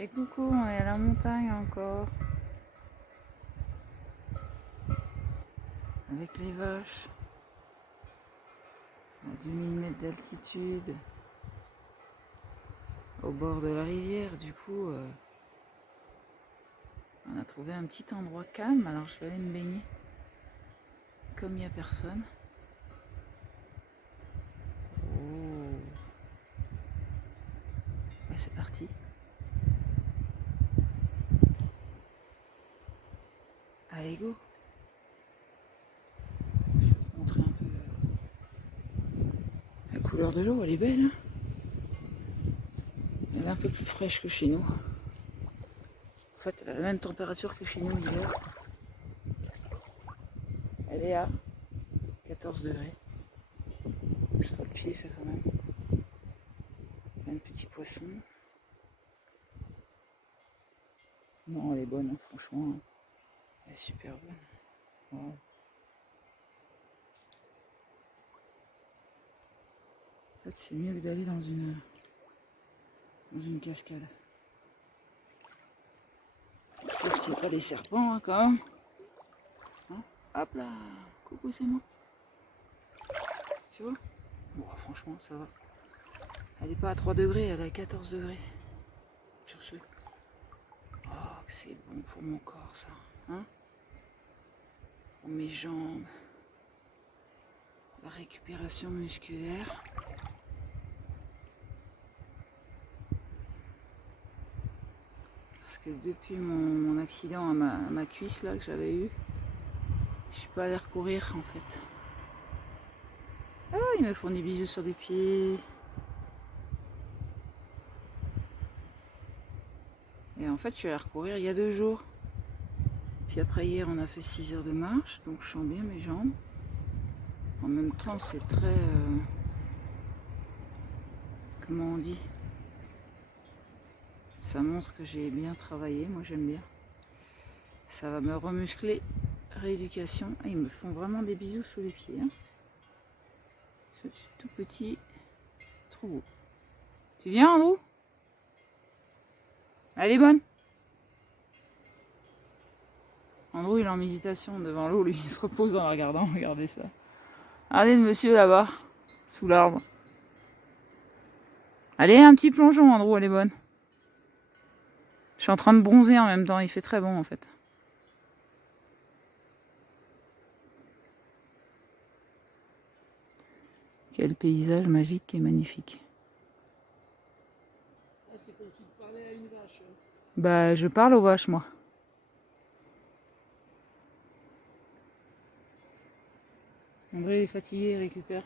Et coucou, on est à la montagne encore. Avec les vaches. À 2000 mètres d'altitude. Au bord de la rivière, du coup, on a trouvé un petit endroit calme. Alors je vais aller me baigner. Comme il n'y a personne. Oh. Ouais, c'est parti. Allez, go. Je vais te montrer un peu la couleur de l'eau, elle est belle. Hein, elle est un peu plus fraîche que chez nous. En fait, elle a la même température que chez nous l'hiver. Elle est à 14 degrés. C'est pas le pied, ça, quand même. Plein de petits poissons. Non, elle est bonne, hein, franchement. Elle est super bonne. Wow. En fait, c'est mieux que d'aller dans une cascade. Sauf s'il n'y a pas des serpents, hein, quand même. Hein, hop là. Coucou, c'est moi. Tu vois? Bon, franchement, ça va. Elle n'est pas à 3 degrés, elle est à 14 degrés. Sur ce. Oh, que c'est bon pour mon corps, ça. Hein? Pour mes jambes. La récupération musculaire. Parce que depuis mon accident à ma cuisse là que j'avais eu, je suis pas allée recourir en fait. Ah, ils me font des bisous sur les pieds. Et en fait, je suis allée recourir il y a 2 jours. Puis après hier, on a fait 6 heures de marche, donc je sens bien mes jambes. En même temps, c'est très... comment on dit? Ça montre que j'ai bien travaillé, moi j'aime bien. Ça va me remuscler. Rééducation. Ah, ils me font vraiment des bisous sous les pieds. Hein. Je suis tout petit. Trop beau. Tu viens, Andrew? Elle est bonne. Andrew, il est en méditation devant l'eau, lui, il se repose en la regardant. Regardez ça. Regardez le monsieur là-bas, sous l'arbre. Allez, un petit plongeon, Andrew, elle est bonne. Je suis en train de bronzer en même temps, il fait très bon en fait. Quel paysage magique et magnifique. Ah, c'est comme si tu parlais à une vache. Bah, je parle aux vaches, moi. André est fatigué, il récupère.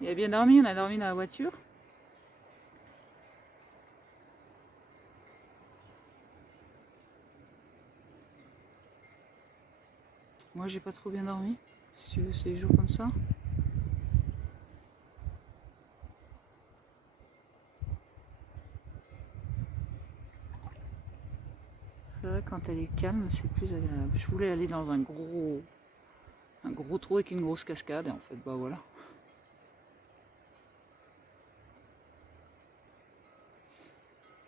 Il a bien dormi, on a dormi dans la voiture. Moi, j'ai pas trop bien dormi. Si tu veux, c'est les jours comme ça. C'est vrai, quand elle est calme, c'est plus agréable. Je voulais aller dans un gros trou avec une grosse cascade, et en fait, bah voilà.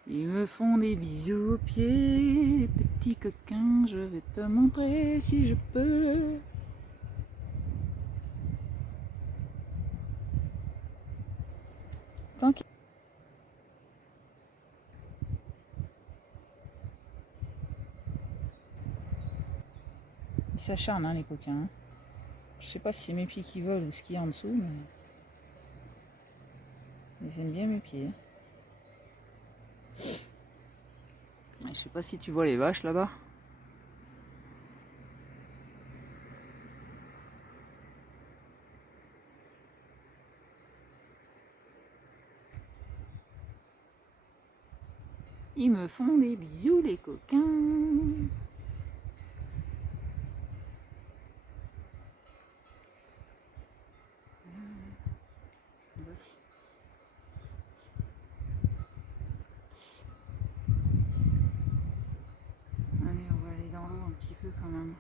Ils me font des bisous aux pieds, les petits coquins, je vais te montrer si je peux. Tant qu'il... Ils s'acharnent, hein, les coquins. Hein. Je sais pas si c'est mes pieds qui volent ou ce qu'il y a en dessous, mais ils aiment bien mes pieds. Je sais pas si tu vois les vaches là-bas. Ils me font des bisous, les coquins. Allez, on va aller dans l'eau un petit peu quand même.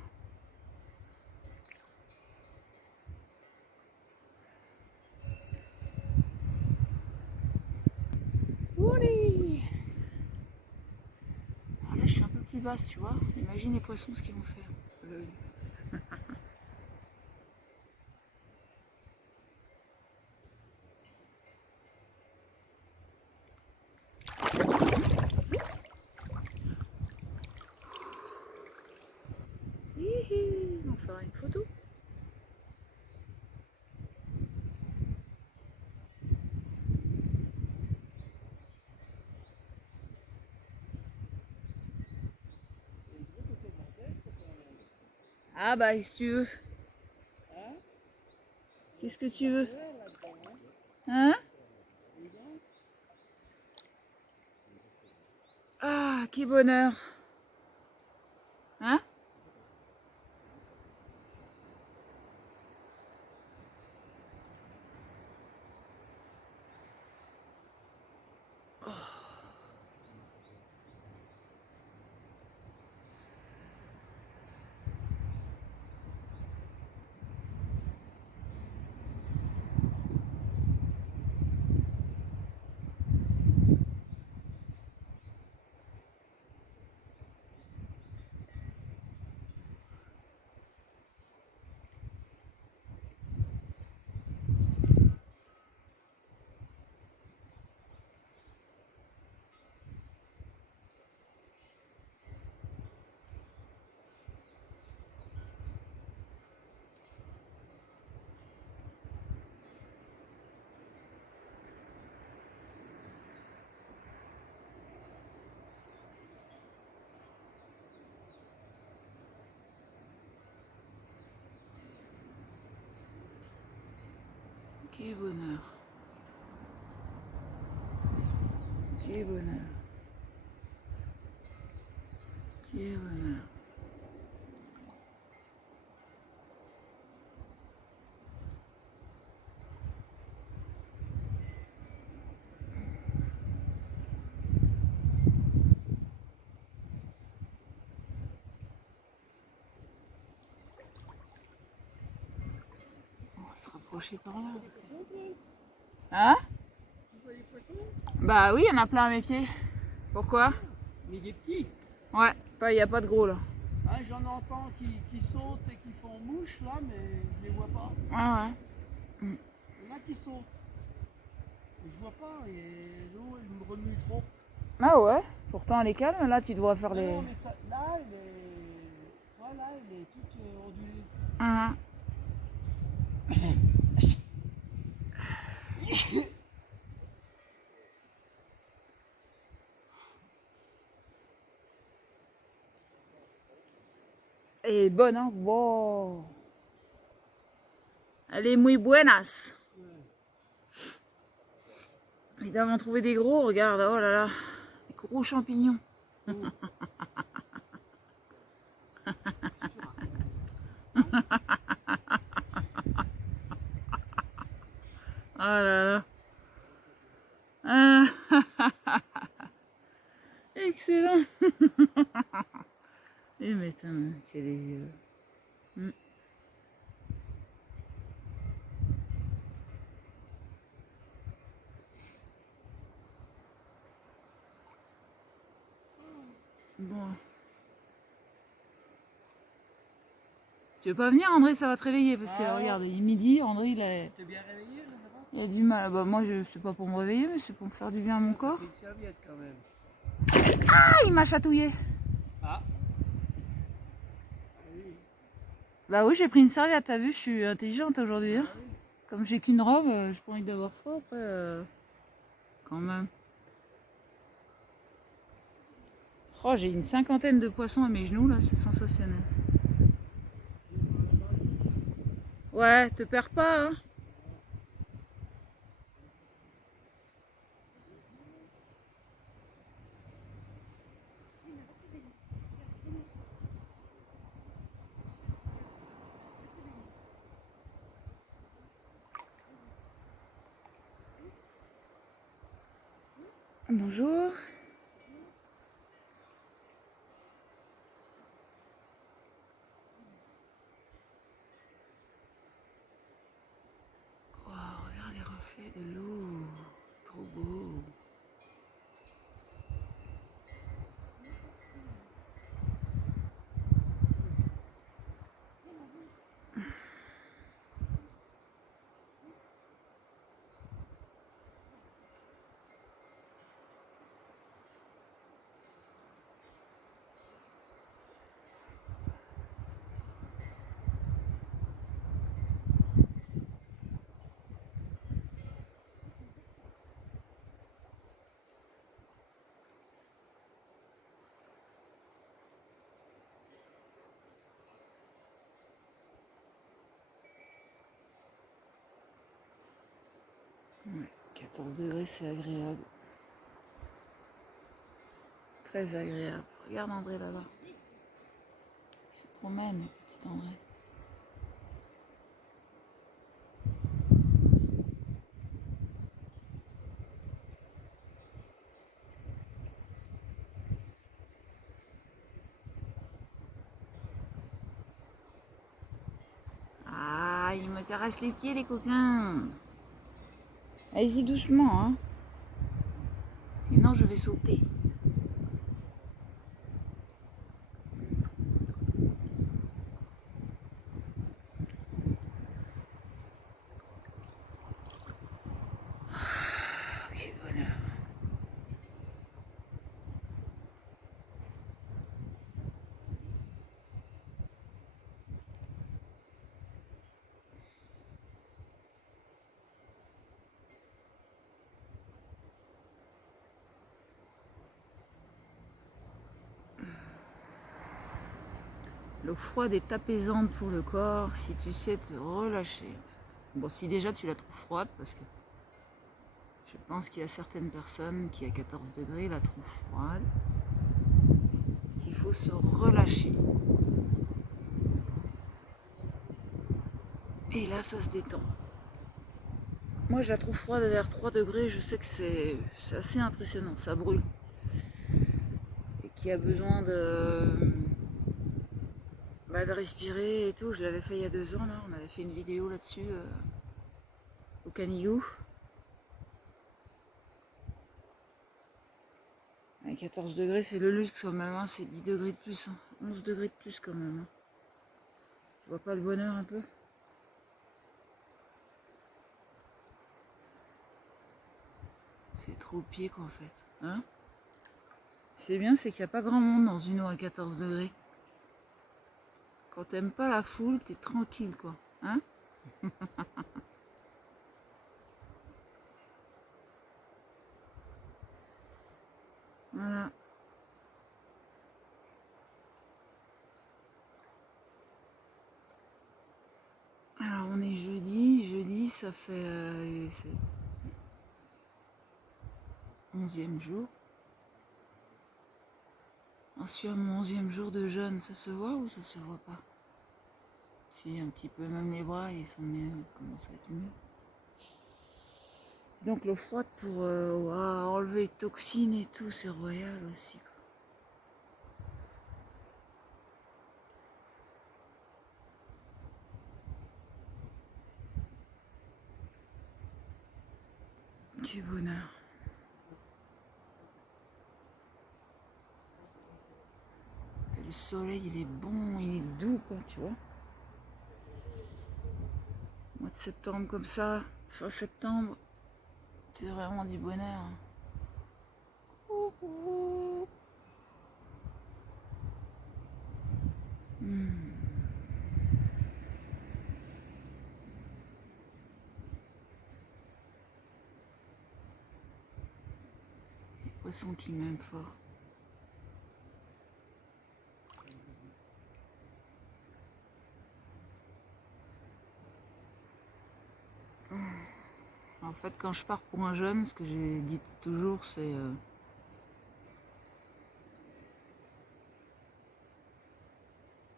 Allez. basse, tu vois. Imagine les poissons ce qu'ils vont faire. L'œil. Hihi, on fera une photo. Ah bah, si tu veux. Qu'est-ce que tu veux? Hein? Ah, quel bonheur! Hein? Quel bonheur! Quel bonheur! Quel bonheur! On va se rapprocher par là. Hein? Bah oui, il y en a plein à mes pieds. Pourquoi? Mais des petits. Ouais, il n'y a pas de gros là. Ah, j'en entends qui sautent et qui font mouche là, mais je les vois pas. Ouais. Il y en a qui sautent. Mais je vois pas, et l'eau elle me remue trop. Ah ouais, pourtant elle est calme, là tu dois faire les... Non, mais ça, là, elle est. Toi, là, elle est toute ondulée. Mhm. Elle est bonne, hein? Wow. Elle est muy buenas. Ils doivent en trouver des gros, regarde, oh là là. Des gros champignons. Oh là là. Ah. Excellent. Et mais attends, quel est... Bon. Tu veux pas venir, André, ça va te réveiller parce que regarde, il est midi, André T'es bien réveillé là-bas? il a du mal. Bah moi c'est pas pour me réveiller, mais c'est pour me faire du bien à mon corps. T'as pris une serviette quand même. Ah, il m'a chatouillé. Ah. Oui. Bah oui, j'ai pris une serviette, t'as vu, je suis intelligente aujourd'hui. Hein. Ah oui. Comme j'ai qu'une robe, j'ai pas envie d'avoir froid après. Quand même. Oh, j'ai une cinquantaine de poissons à mes genoux là, c'est sensationnel. Ouais, te perds pas, hein. Bonjour. Wow, regarde les reflets de l'eau. Trop beau. 14 degrés, c'est agréable. Très agréable. Regarde André là-bas. Il se promène, petit André. Ah, il me caresse les pieds, les coquins. Allez-y doucement, hein. Sinon, je vais sauter. Quel bonheur. L'eau froide est apaisante pour le corps si tu sais te relâcher. En fait. Bon, si déjà tu la trouves froide, parce que je pense qu'il y a certaines personnes qui à 14 degrés la trouvent froide. Il faut se relâcher. Et là, ça se détend. Moi, je la trouve froide vers 3 degrés. Je sais que c'est assez impressionnant. Ça brûle. Et qu'il y a besoin de respirer et tout. Je l'avais fait il y a 2 ans. Là. On avait fait une vidéo là-dessus au Canigou. À 14 degrés, c'est le luxe quand même. Hein. C'est 10 degrés de plus. Hein. 11 degrés de plus quand même. Hein. Tu vois pas le bonheur un peu? C'est trop au pied quoi en fait. Hein? C'est bien, c'est qu'il n'y a pas grand monde dans une eau à 14 degrés. Quand t'aimes pas la foule, t'es tranquille quoi. Hein? Voilà. Alors on est jeudi ça fait 11e jour. Ensuite, mon 11e jour de jeûne, ça se voit ou ça se voit pas? Si, un petit peu, même les bras, ils sont mieux, ils commencent à être mieux. Donc l'eau froide pour enlever les toxines et tout, c'est royal aussi. Quoi. Quel bonheur. Et le soleil, il est bon, il est doux, quoi, tu vois. Mois de septembre comme ça, fin septembre, c'est vraiment du bonheur. Coucou. Les poissons qui m'aiment fort. En fait, quand je pars pour un jeûne, ce que j'ai dit toujours, c'est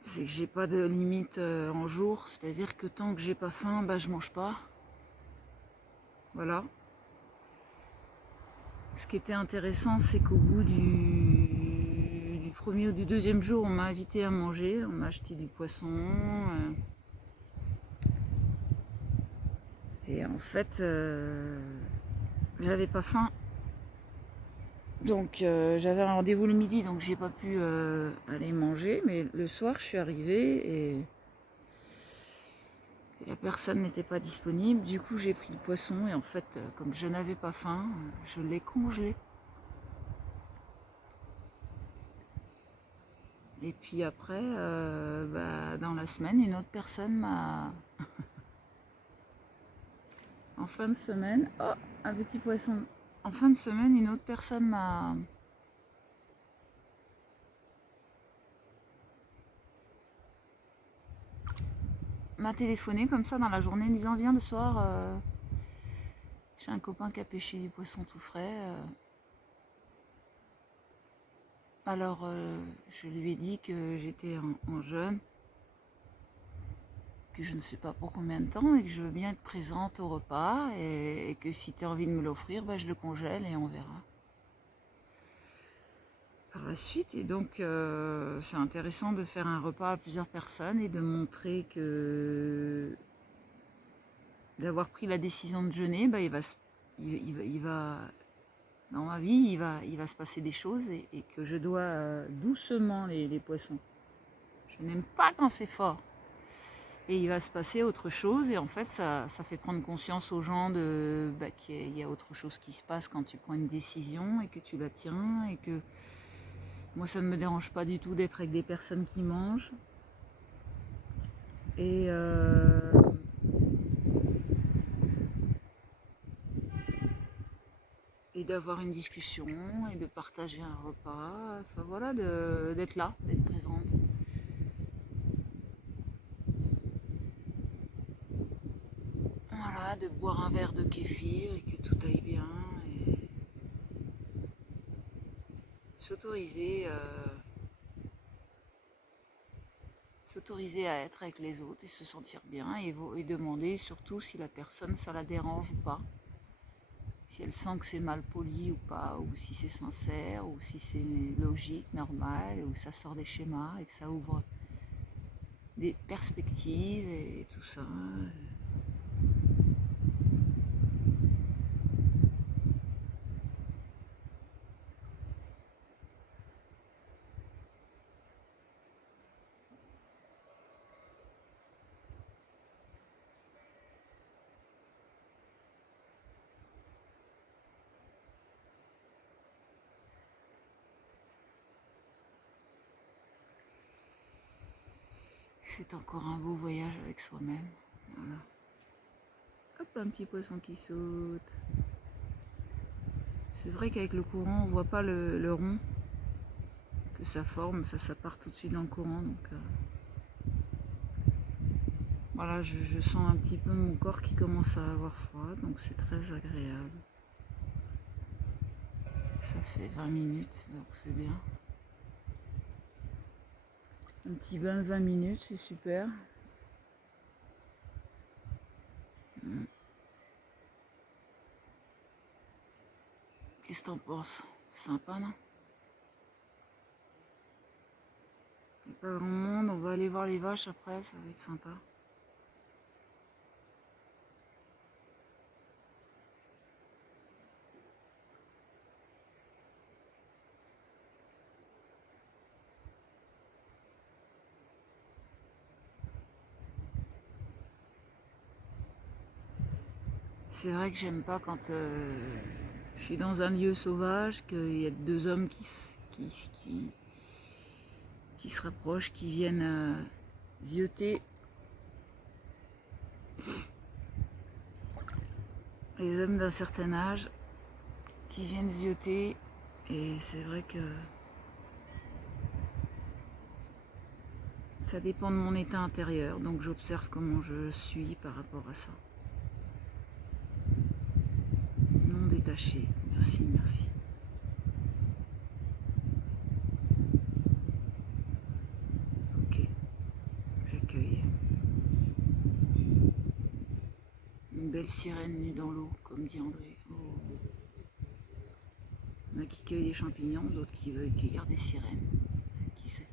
que j'ai pas de limite en jour. C'est-à-dire que tant que j'ai pas faim, bah, je mange pas. Voilà. Ce qui était intéressant, c'est qu'au bout du premier ou du 2e jour, on m'a invité à manger. On m'a acheté du poisson. Et en fait, j'avais pas faim. Donc j'avais un rendez-vous le midi, donc j'ai pas pu aller manger. Mais le soir, je suis arrivée et la personne n'était pas disponible. Du coup, j'ai pris le poisson et en fait, comme je n'avais pas faim, je l'ai congelé. Et puis après, dans la semaine, une autre personne m'a... En fin de semaine, oh, un petit poisson. En fin de semaine, une autre personne m'a téléphoné comme ça dans la journée, en disant viens le soir, J'ai un copain qui a pêché du poisson tout frais. Alors, je lui ai dit que j'étais en jeûne, que je ne sais pas pour combien de temps, et que je veux bien être présente au repas, et que si tu as envie de me l'offrir, bah, je le congèle et on verra par la suite. Et donc, c'est intéressant de faire un repas à plusieurs personnes et de montrer que d'avoir pris la décision de jeûner, bah, il va dans ma vie, il va se passer des choses, et que je dois doucement les poissons. Je n'aime pas quand c'est fort. Et il va se passer autre chose, et en fait ça fait prendre conscience aux gens qu'il y a autre chose qui se passe quand tu prends une décision et que tu la tiens, et que moi ça ne me dérange pas du tout d'être avec des personnes qui mangent. Et d'avoir une discussion et de partager un repas, enfin voilà, d'être là, d'être présente. Voilà, de boire un verre de kéfir et que tout aille bien, et s'autoriser à être avec les autres et se sentir bien, et demander surtout si la personne ça la dérange ou pas. Si elle sent que c'est mal poli ou pas, ou si c'est sincère, ou si c'est logique, normal, ou ça sort des schémas et que ça ouvre des perspectives et tout ça. C'est encore un beau voyage avec soi-même. Voilà. Hop, un petit poisson qui saute. C'est vrai qu'avec le courant, on voit pas le rond que ça forme, ça part tout de suite dans le courant. Donc voilà, je sens un petit peu mon corps qui commence à avoir froid, donc c'est très agréable. Ça fait 20 minutes, donc c'est bien. Un petit bain de 20 minutes, c'est super. Qu'est-ce que t'en penses? Sympa, non? Il n'y a pas grand monde, on va aller voir les vaches après, ça va être sympa. C'est vrai que j'aime pas quand je suis dans un lieu sauvage, qu'il y a deux hommes qui se rapprochent, qui viennent zioter les hommes d'un certain âge, qui viennent zioter, et c'est vrai que ça dépend de mon état intérieur, donc j'observe comment je suis par rapport à ça. Non détaché, merci, merci. Ok, j'accueille. Une belle sirène nue dans l'eau, comme dit André. Oh. Il y en a qui cueillent des champignons, d'autres qui veulent cueillir des sirènes. Qui sait?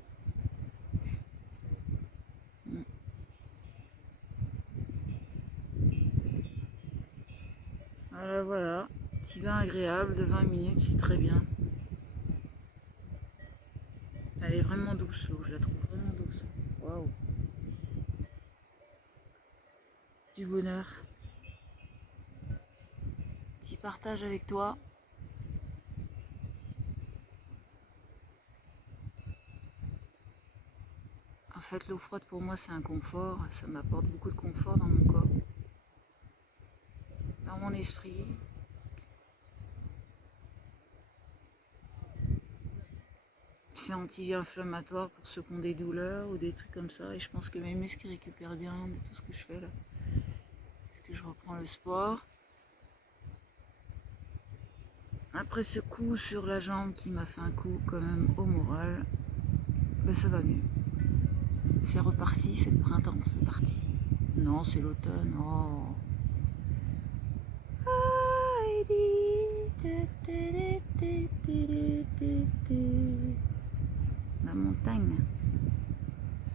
Voilà, voilà. Petit bain agréable de 20 minutes, c'est très bien. Elle est vraiment douce, l'eau, je la trouve vraiment douce. Waouh. Du bonheur. Petit partage avec toi. En fait, l'eau froide pour moi, c'est un confort. Ça m'apporte beaucoup de confort dans mon corps, dans mon esprit. C'est anti-inflammatoire pour ceux qui ont des douleurs ou des trucs comme ça. Et je pense que mes muscles récupèrent bien de tout ce que je fais là. Parce que je reprends le sport. Après ce coup sur la jambe qui m'a fait un coup quand même au moral, ben ça va mieux. C'est reparti, c'est le printemps, c'est parti. Non, c'est l'automne. Oh. La montagne,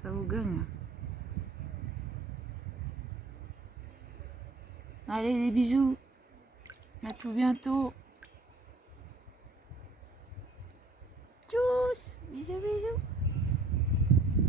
ça vous gagne. Allez, des bisous. À tout bientôt.